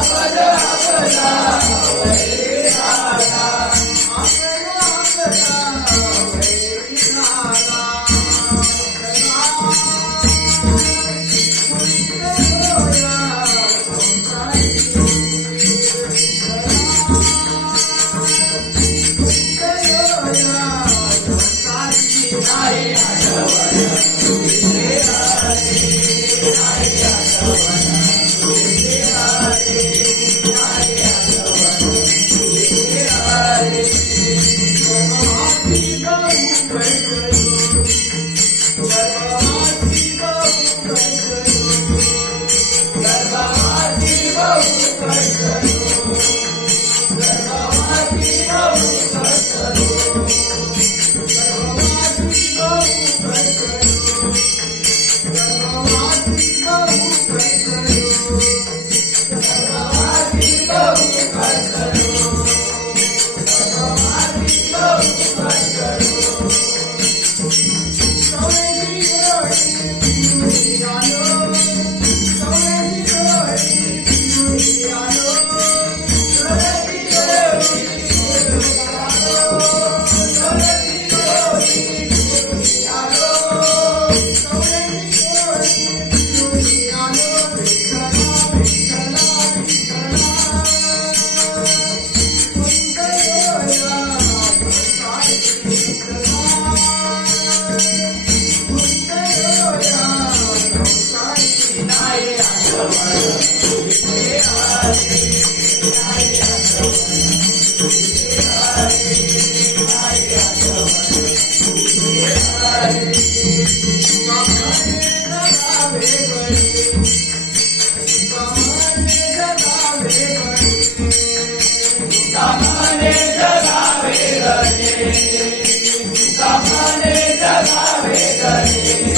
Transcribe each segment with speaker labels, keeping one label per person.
Speaker 1: Abada, Abada, Abada.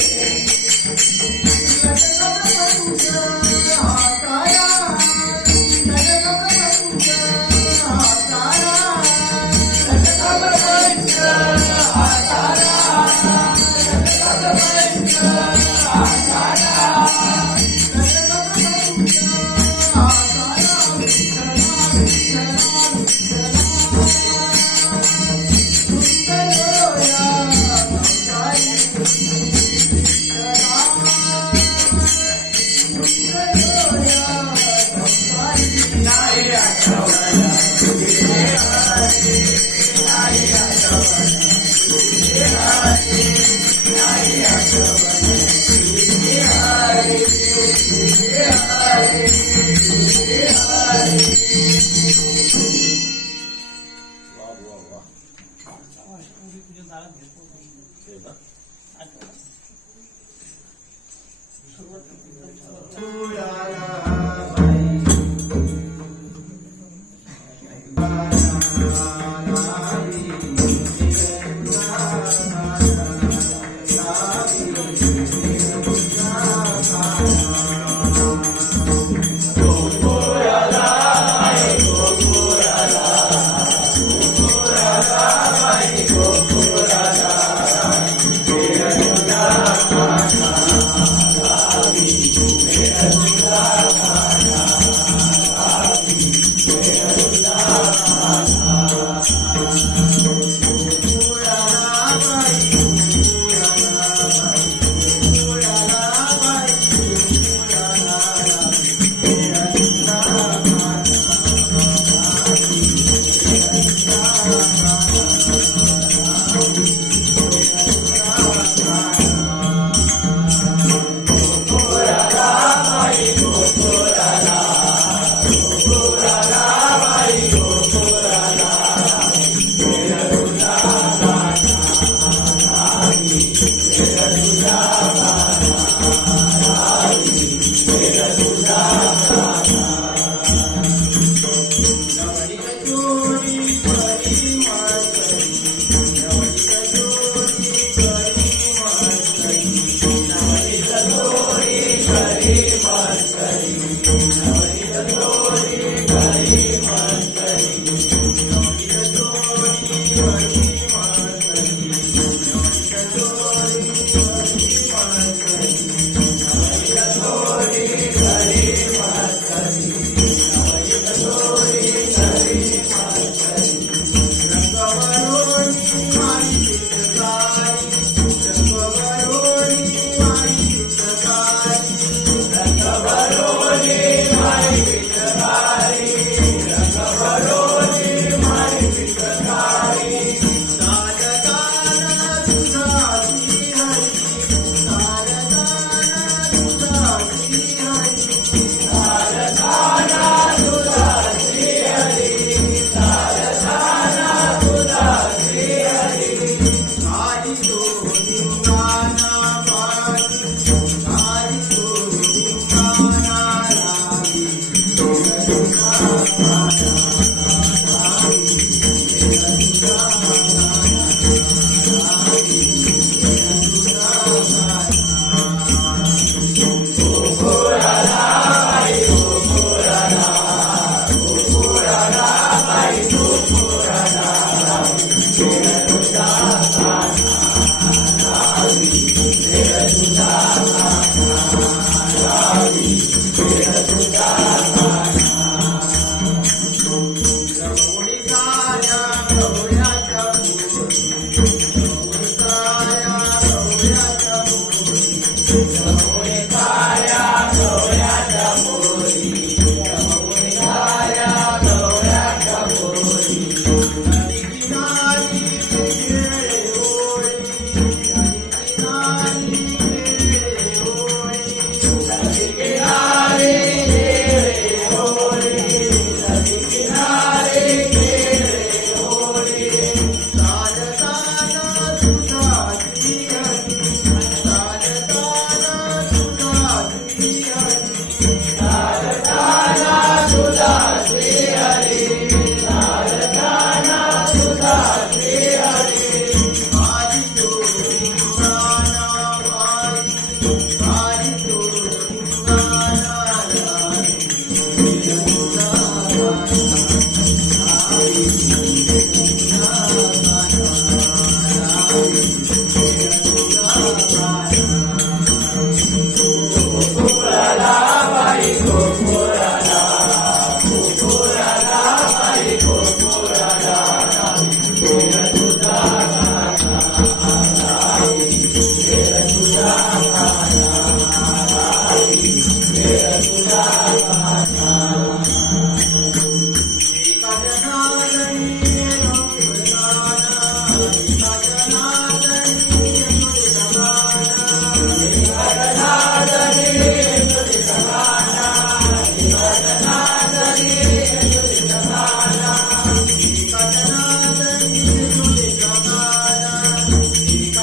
Speaker 1: Thank you. Yeah, yeah, yeah.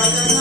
Speaker 1: Jai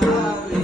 Speaker 1: Hallelujah.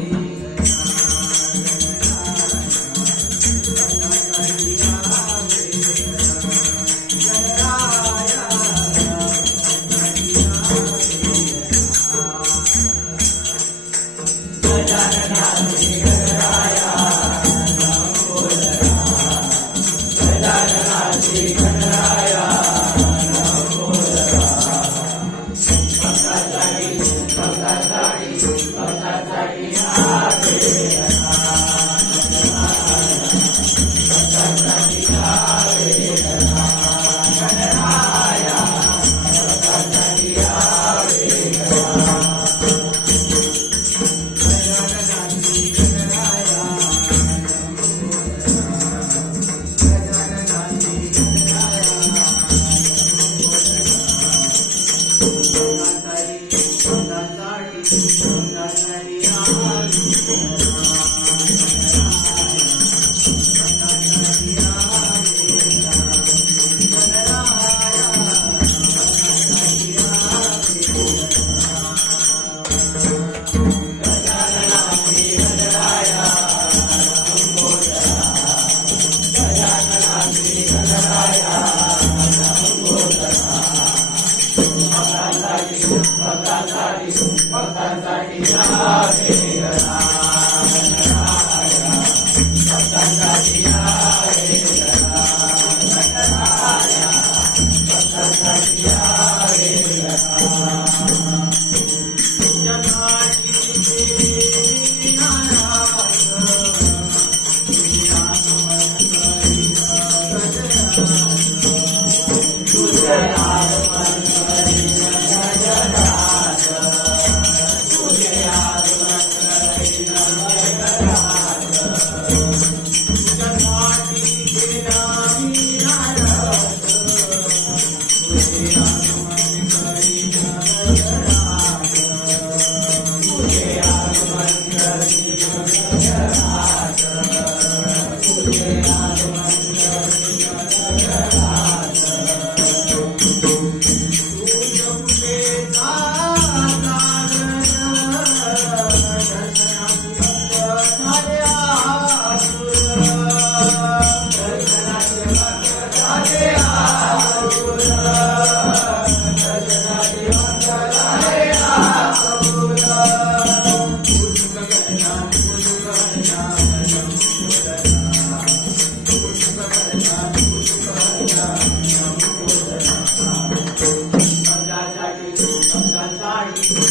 Speaker 1: भक्तांसाठी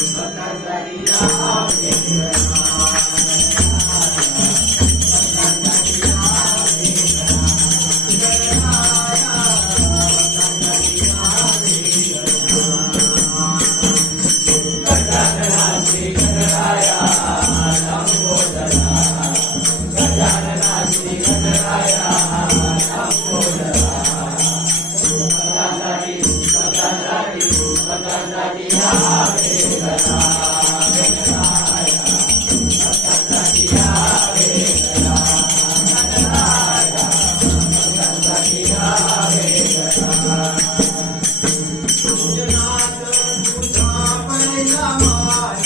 Speaker 1: Santa Maria, আমার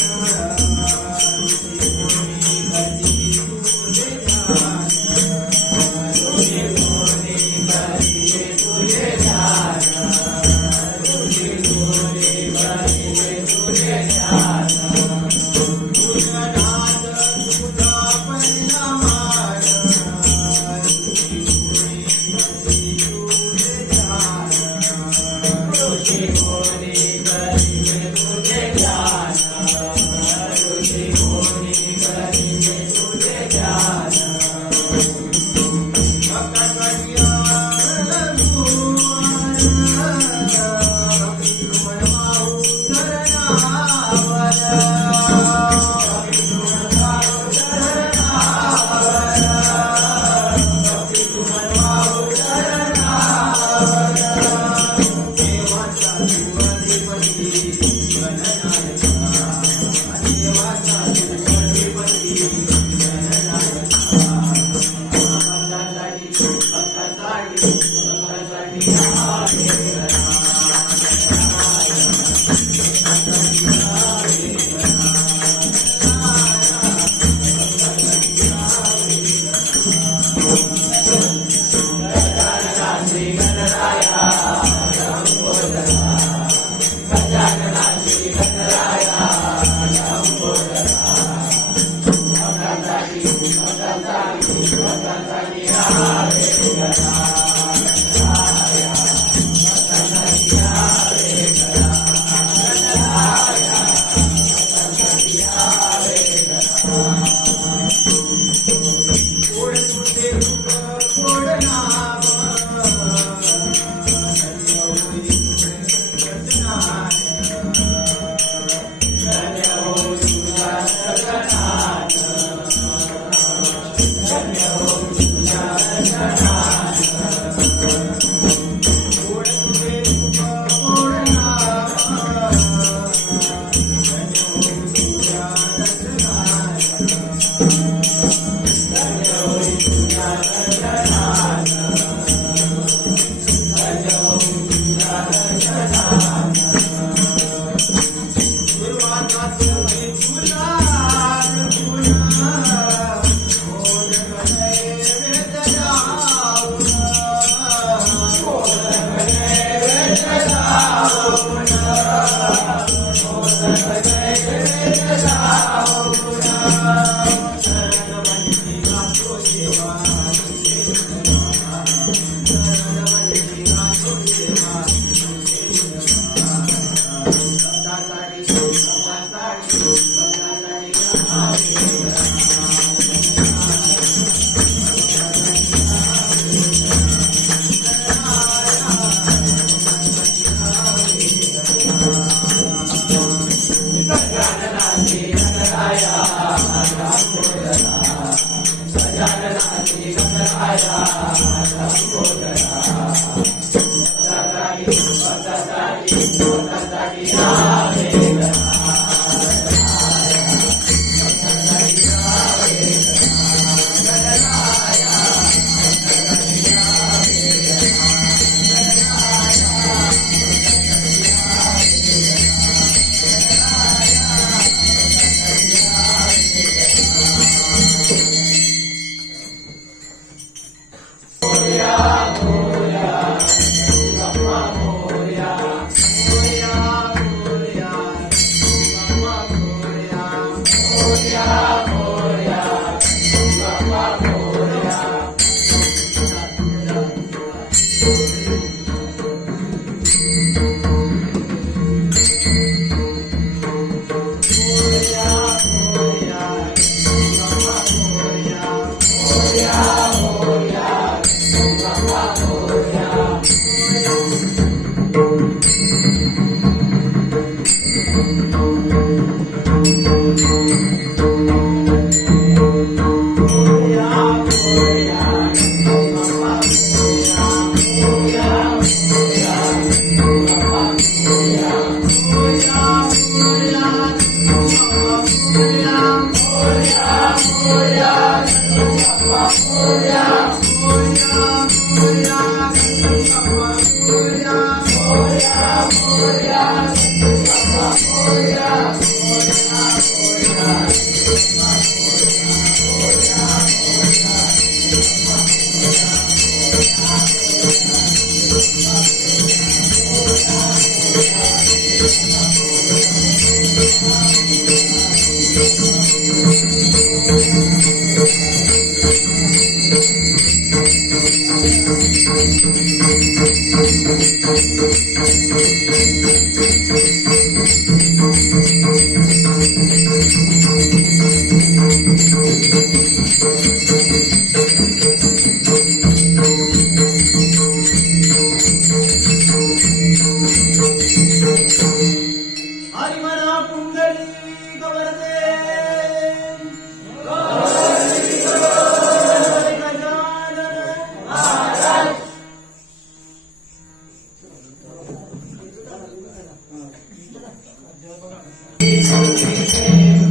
Speaker 1: Yeah,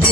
Speaker 1: but...